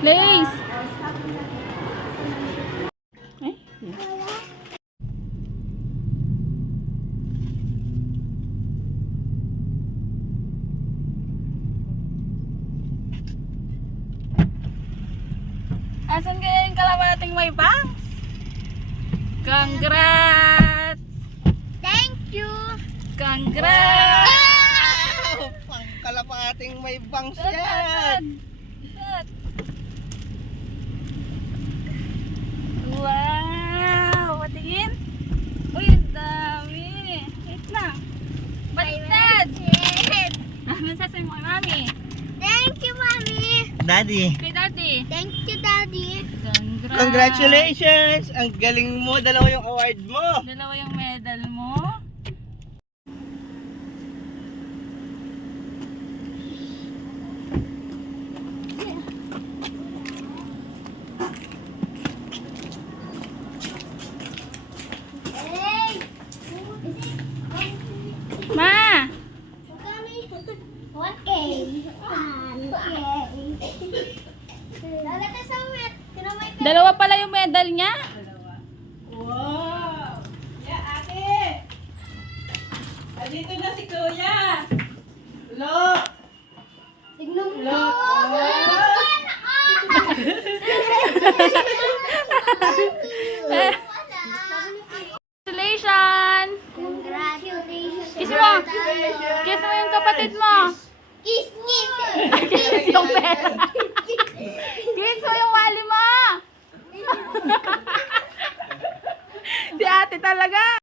Lace! Eh? Asan kaya yung kalapalating may bangs? Congrats! Thank you! Congrats! Wow! Pangkalapating may bangs Saan? yan! Saan? Wow! Patingin? Uy, ang dami! Wait lang! Baliktad! Ano sasabihin mo kay Mami? Thank you, Mommy! Daddy! Kay Daddy? Thank you, Daddy! Congrats! Congratulations! Ang galing mo! Dalawa yung award mo! Dalawa yung medal mo. Hey! Ma! 1K! 1K! Lalata sa uwet! Tinamay ka! Dalawa pala yung medal niya? Wow! Yeah, ate! Andito na si Kuya! Lo! Tignan mo! Lo! Congratulations! Congratulations! Kiss mo! Kiss mo yung kapatid mo! Kiss! Kiss! Kiss yung pera! Kiss mo yung wali mo! Si ate talaga!